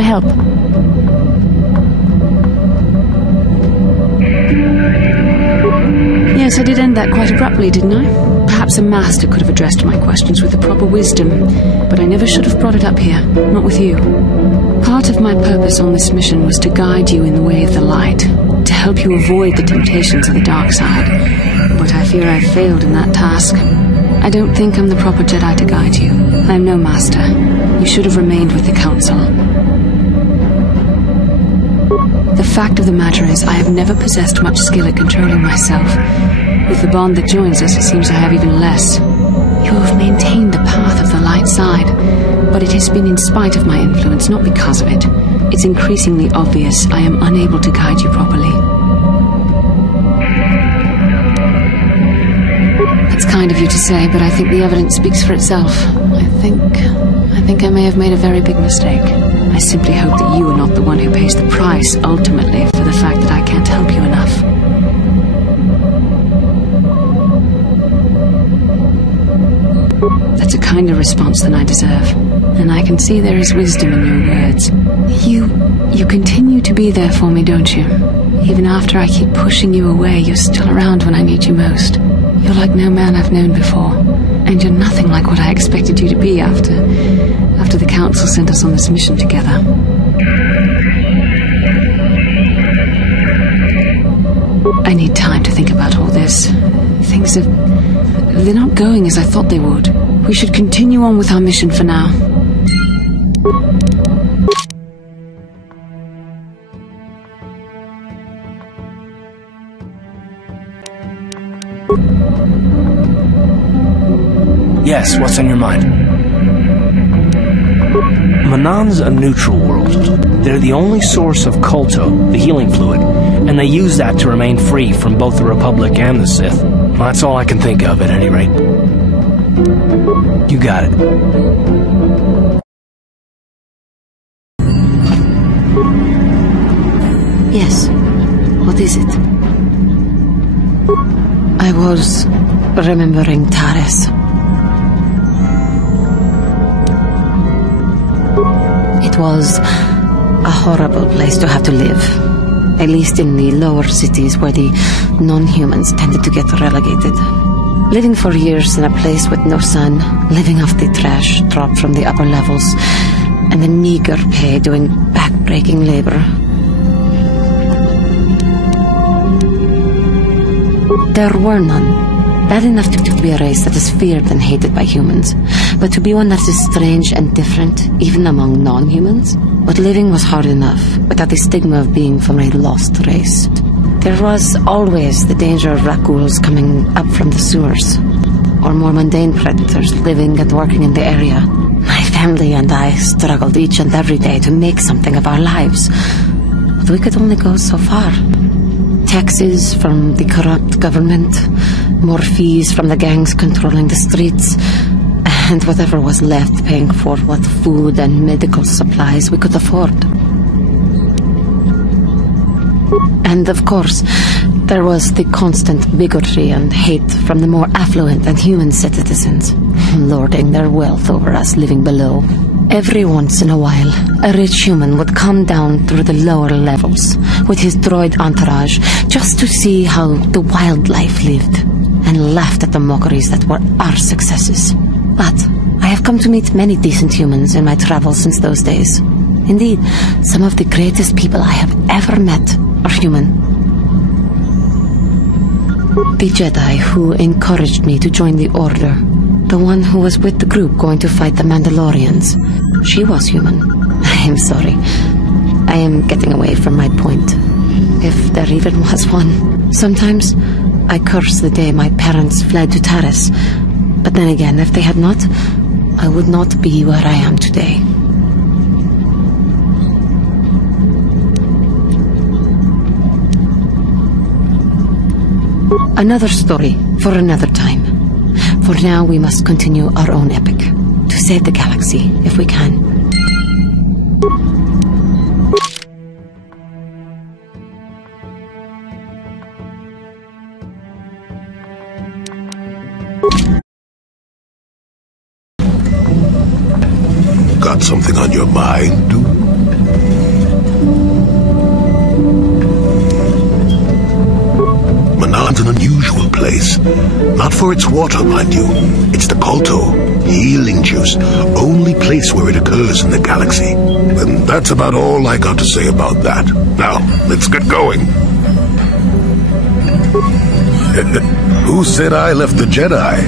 I help? Yes, I did end that quite abruptly, didn't I? Perhaps a master could have addressed my questions with the proper wisdom, but I never should have brought it up here, not with you. Part of my purpose on this mission was to guide you in the way of the light, to help you avoid the temptations of the dark side, but I fear I've failed in that task. I don't think I'm the proper Jedi to guide you. I am no master. You should have remained with the Council. The fact of the matter is, I have never possessed much skill at controlling myself. With the bond that joins us, it seems I have even less. You have maintained the path of the light side, but it has been in spite of my influence, not because of it. It's increasingly obvious I am unable to guide you properly. It's kind of you to say, but I think the evidence speaks for itself. I think I may have made a very big mistake. I simply hope that you are not the one who pays the price, ultimately, for the fact that I can't help you enough. That's a kinder response than I deserve, and I can see there is wisdom in your words. You continue to be there for me, don't you? Even after I keep pushing you away, you're still around when I need you most. You're like no man I've known before, and you're nothing like what I expected you to be after the Council sent us on this mission together. I need time to think about all this. They're not going as I thought they would. We should continue on with our mission for now. Yes, what's on your mind? Manon's a neutral world. They're the only source of Kolto, the healing fluid, and they use that to remain free from both the Republic and the Sith. Well, that's all I can think of, at any rate. You got it. Yes. What is it? I was remembering Taris. It was a horrible place to have to live. At least in the lower cities where the non-humans tended to get relegated. Living for years in a place with no sun, living off the trash dropped from the upper levels, and the meager pay doing back-breaking labor. There were none. Bad enough to be a race that is feared and hated by humans, but to be one that is strange and different, even among non-humans? But living was hard enough, without the stigma of being from a lost race. There was always the danger of Rakuls coming up from the sewers, or more mundane predators living and working in the area. My family and I struggled each and every day to make something of our lives, but we could only go so far. Taxes from the corrupt government, more fees from the gangs controlling the streets, and whatever was left paying for what food and medical supplies we could afford. And of course, there was the constant bigotry and hate from the more affluent and human citizens, lording their wealth over us living below. Every once in a while, a rich human would come down through the lower levels with his droid entourage just to see how the wildlife lived, and laughed at the mockeries that were our successes. But I have come to meet many decent humans in my travels since those days. Indeed, some of the greatest people I have ever met are human. The Jedi who encouraged me to join the Order, the one who was with the group going to fight the Mandalorians, she was human. I am sorry. I am getting away from my point, if there even was one. Sometimes I curse the day my parents fled to Taris, but then again, if they had not, I would not be where I am today. Another story for another time. For now, we must continue our own epic, to save the galaxy, if we can. Got something on your mind, dude? for its water, mind you. It's the Kolto, healing juice, only place where it occurs in the galaxy. And that's about all I got to say about that. Now, let's get going. Who said I left the Jedi?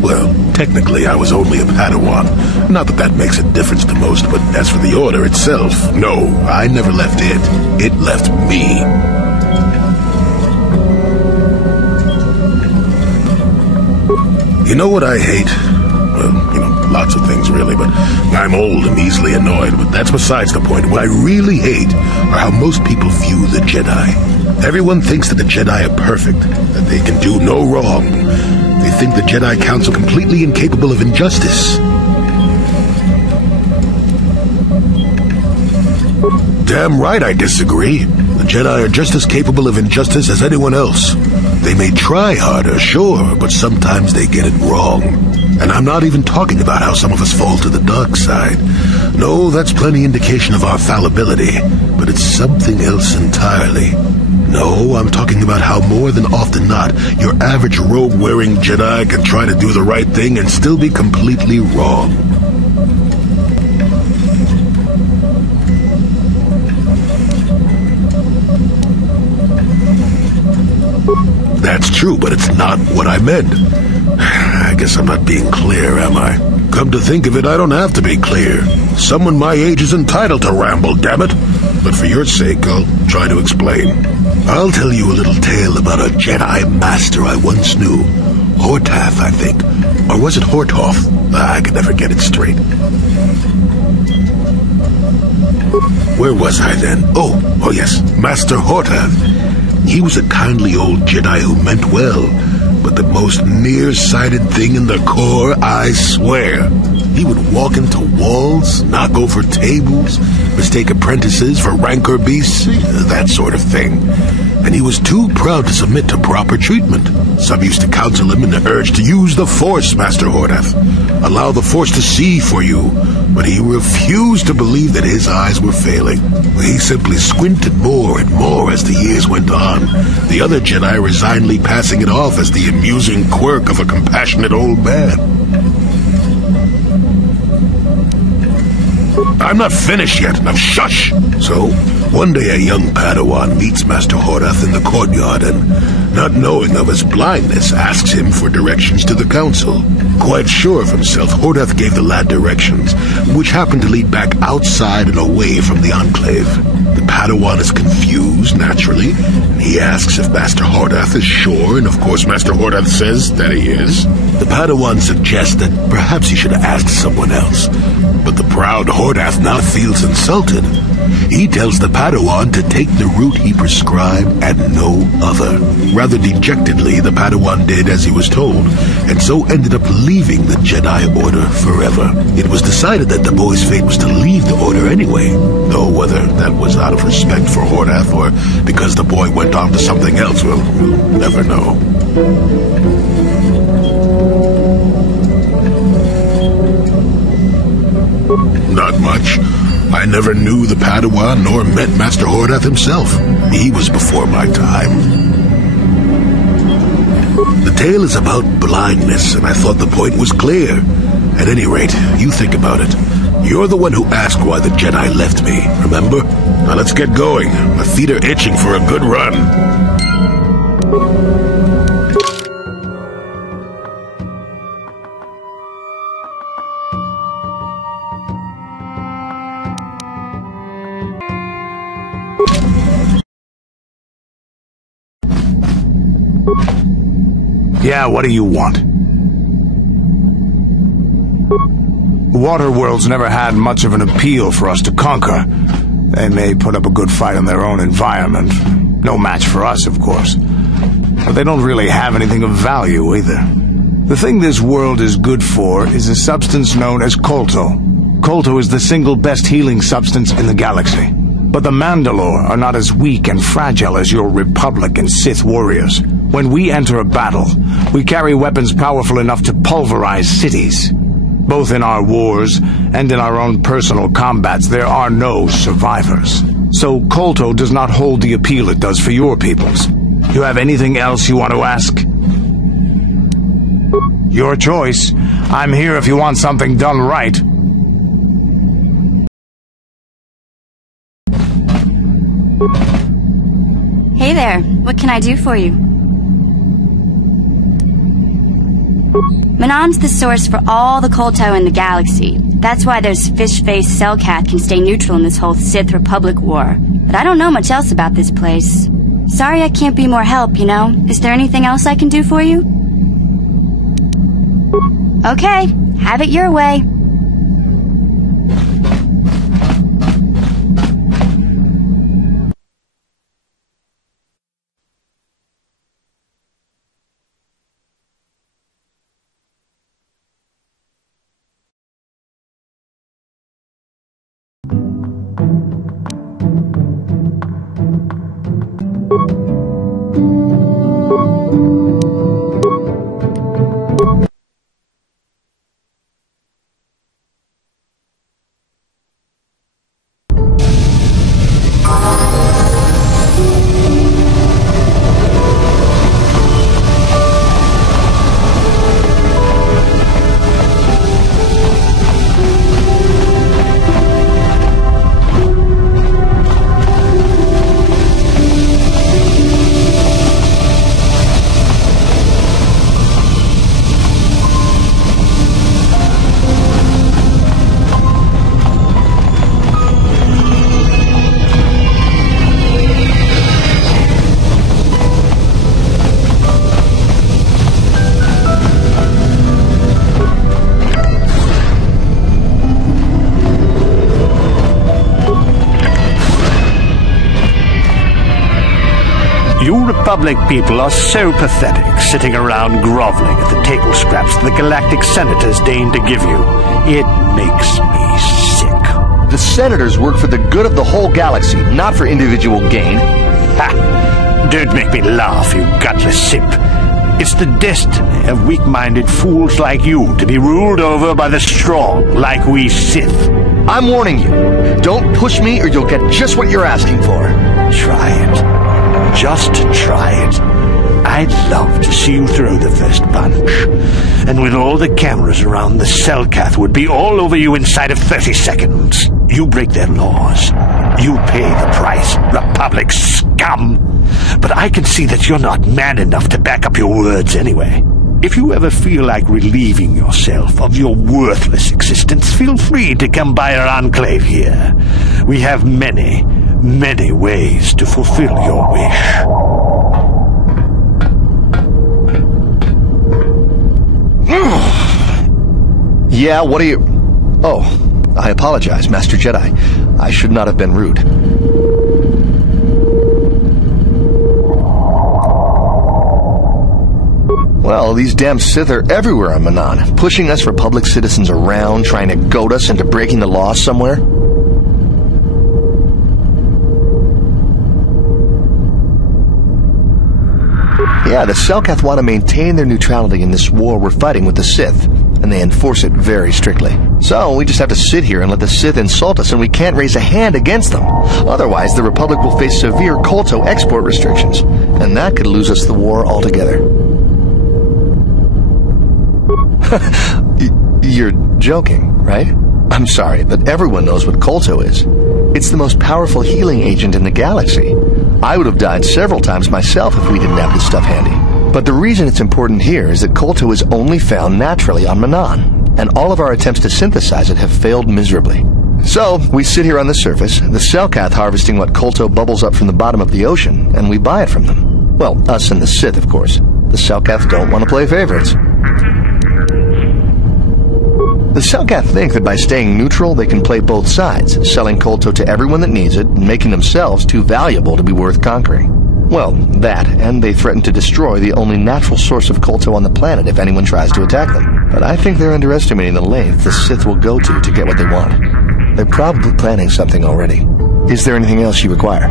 Well, technically I was only a Padawan. Not that that makes a difference to most, but as for the Order itself, no, I never left it. It left me. You know what I hate? Well, lots of things really, but I'm old and easily annoyed, but that's besides the point. What I really hate are how most people view the Jedi. Everyone thinks that the Jedi are perfect, that they can do no wrong. They think the Jedi Council completely incapable of injustice. Damn right I disagree. The Jedi are just as capable of injustice as anyone else. They may try harder, sure, but sometimes they get it wrong. And I'm not even talking about how some of us fall to the dark side. No, that's plenty indication of our fallibility, but it's something else entirely. No, I'm talking about how more than often not, your average robe-wearing Jedi can try to do the right thing and still be completely wrong. That's true, but it's not what I meant. I guess I'm not being clear, am I? Come to think of it, I don't have to be clear. Someone my age is entitled to ramble, damn it. But for your sake, I'll try to explain. I'll tell you a little tale about a Jedi Master I once knew. Hortath, I think. Or was it Hortath? I can never get it straight. Where was I then? Oh yes, Master Hortath. He was a kindly old Jedi who meant well, but the most nearsighted thing in the Corps, I swear. He would walk into walls, knock over tables, mistake apprentices for rancor beasts, that sort of thing. And he was too proud to submit to proper treatment. Some used to counsel him in the urge to use the Force, Master Hortath. Allow the Force to see for you. But he refused to believe that his eyes were failing. He simply squinted more and more as the years went on, the other Jedi resignedly passing it off as the amusing quirk of a compassionate old man. I'm not finished yet. Now shush! So, one day a young Padawan meets Master Hortath in the courtyard and, not knowing of his blindness, asks him for directions to the council. Quite sure of himself, Hortath gave the lad directions, which happened to lead back outside and away from the Enclave. The Padawan is confused, naturally, and he asks if Master Hortath is sure, and of course Master Hortath says that he is. The Padawan suggests that perhaps he should ask someone else, but the proud Hortath now feels insulted. He tells the Padawan to take the route he prescribed and no other. Rather dejectedly, the Padawan did as he was told, and so ended up leaving the Jedi Order forever. It was decided that the boy's fate was to leave the Order anyway, though whether that was out of respect for Hortath or because the boy went on to something else, we'll never know. Not much. I never knew the Padawan nor met Master Hortath himself. He was before my time. The tale is about blindness, and I thought the point was clear. At any rate, you think about it. You're the one who asked why the Jedi left me, remember? Now let's get going. My feet are itching for a good run. Yeah, what do you want? Waterworld's never had much of an appeal for us to conquer. They may put up a good fight in their own environment. No match for us, of course. But they don't really have anything of value, either. The thing this world is good for is a substance known as Kolto. Kolto is the single best healing substance in the galaxy. But the Mandalore are not as weak and fragile as your Republic and Sith warriors. When we enter a battle, we carry weapons powerful enough to pulverize cities. Both in our wars and in our own personal combats, there are no survivors. So Kolto does not hold the appeal it does for your peoples. You have anything else you want to ask? Your choice. I'm here if you want something done right. Hey there, what can I do for you? Manon's the source for all the Kolto in the galaxy. That's why those fish-faced Selkath can stay neutral in this whole Sith Republic war. But I don't know much else about this place. Sorry I can't be more help, you know? Is there anything else I can do for you? Okay, have it your way. Republic people are so pathetic, sitting around groveling at the table scraps the galactic senators deign to give you. It makes me sick. The senators work for the good of the whole galaxy, not for individual gain. Ha! Don't make me laugh, you gutless simp. It's the destiny of weak-minded fools like you to be ruled over by the strong, like we Sith. I'm warning you. Don't push me or you'll get just what you're asking for. Try it. Just try it. I'd love to see you throw the first punch. And with all the cameras around, the Selkath would be all over you inside of 30 seconds. You break their laws. You pay the price, Republic scum. But I can see that you're not man enough to back up your words anyway. If you ever feel like relieving yourself of your worthless existence, feel free to come by our enclave here. We have many ways to fulfill your wish. Yeah, what are you... Oh, I apologize, Master Jedi. I should not have been rude. Well, these damn Sith are everywhere on Manon, pushing us Republic citizens around, trying to goad us into breaking the law somewhere. Yeah, the Selkath want to maintain their neutrality in this war we're fighting with the Sith, and they enforce it very strictly. So we just have to sit here and let the Sith insult us, and we can't raise a hand against them. Otherwise, the Republic will face severe Kolto export restrictions, and that could lose us the war altogether. You're joking, right? I'm sorry, but everyone knows what Kolto is. It's the most powerful healing agent in the galaxy. I would have died several times myself if we didn't have this stuff handy. But the reason it's important here is that Kolto is only found naturally on Manon, and all of our attempts to synthesize it have failed miserably. So, we sit here on the surface, the Selkath harvesting what Kolto bubbles up from the bottom of the ocean, and we buy it from them. Well, us and the Sith, of course. The Selkath don't want to play favorites. The Selkath think that by staying neutral, they can play both sides, selling Kolto to everyone that needs it, and making themselves too valuable to be worth conquering. Well, that, and they threaten to destroy the only natural source of Kolto on the planet if anyone tries to attack them. But I think they're underestimating the length the Sith will go to get what they want. They're probably planning something already. Is there anything else you require?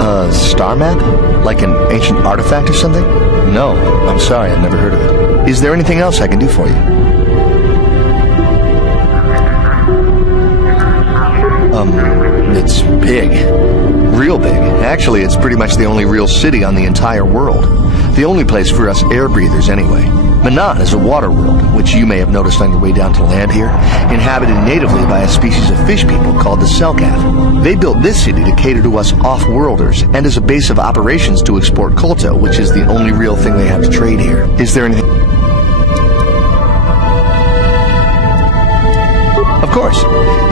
A star map? Like an ancient artifact or something? No, I'm sorry, I've never heard of it. Is there anything else I can do for you? It's big. real big. Actually, it's pretty much the only real city on the entire world. The only place for us air breathers, anyway. Manan is a water world, which you may have noticed on your way down to land here, inhabited natively by a species of fish people called the Selkath. They built this city to cater to us off-worlders, and as a base of operations to export Kolto, which is the only real thing they have to trade here. Is there anything... Of course.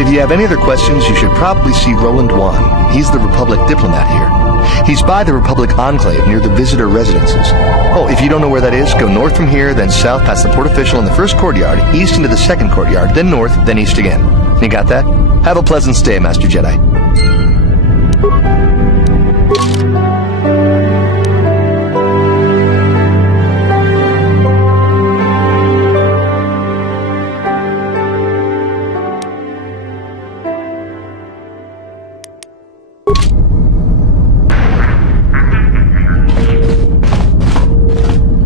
If you have any other questions, you should probably see Roland Wan. He's the Republic diplomat here. He's by the Republic Enclave near the visitor residences. Oh, if you don't know where that is, go north from here, then south past the port official in the first courtyard, east into the second courtyard, then north, then east again. You got that? Have a pleasant stay, Master Jedi.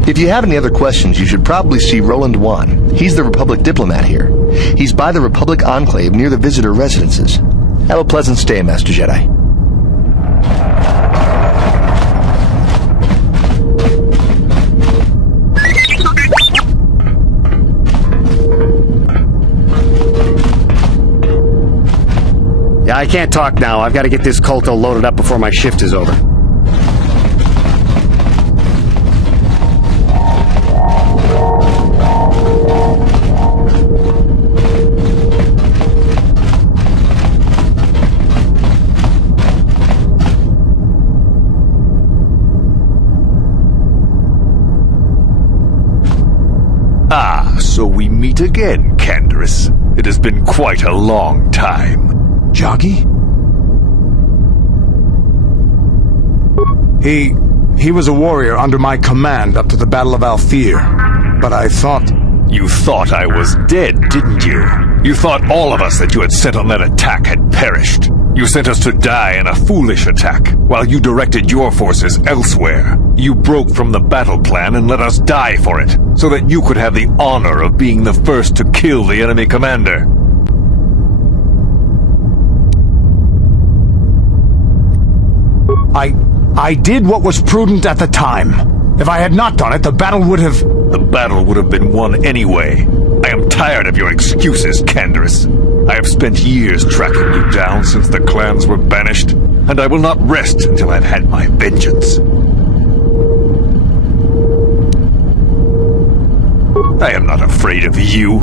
If you have any other questions, you should probably see Roland Wan. He's the Republic diplomat here. He's by the Republic Enclave near the visitor residences. Have a pleasant stay, Master Jedi. Yeah, I can't talk now. I've got to get this Kolto loaded up before my shift is over. So we meet again, Canderous. It has been quite a long time. Joggy? He was a warrior under my command up to the Battle of Althir. But I thought... You thought I was dead, didn't you? You thought all of us that you had sent on that attack had perished. You sent us to die in a foolish attack, while you directed your forces elsewhere. You broke from the battle plan and let us die for it, so that you could have the honor of being the first to kill the enemy commander. I did what was prudent at the time. If I had not done it, the battle would have... The battle would have been won anyway. I am tired of your excuses, Canderous. I have spent years tracking you down since the clans were banished, and I will not rest until I've had my vengeance. I am not afraid of you,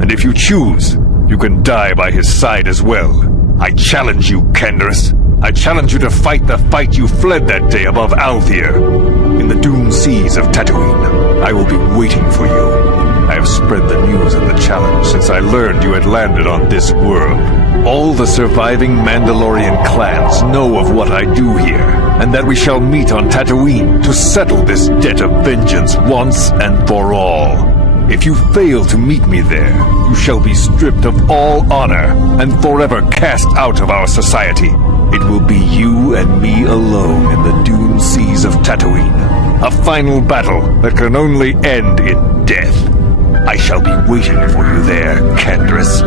and if you choose, you can die by his side as well. I challenge you, Canderous. I challenge you to fight the fight you fled that day above Althir, in the dune seas of Tatooine. I will be waiting for you. I have spread the news of the challenge since I learned you had landed on this world. All the surviving Mandalorian clans know of what I do here, and that we shall meet on Tatooine to settle this debt of vengeance once and for all. If you fail to meet me there, you shall be stripped of all honor and forever cast out of our society. It will be you and me alone in the dune seas of Tatooine. A final battle that can only end in death. I shall be waiting for you there, Canderous.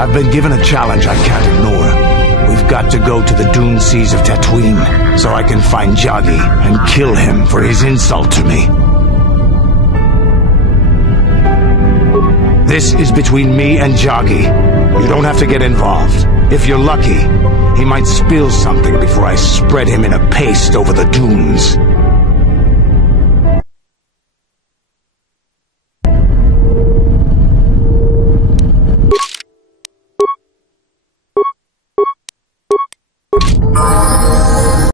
I've been given a challenge I can't ignore. We've got to go to the dune seas of Tatooine so I can find Joggy and kill him for his insult to me. This is between me and Joggy. You don't have to get involved. If you're lucky, he might spill something before I spread him in a paste over the dunes.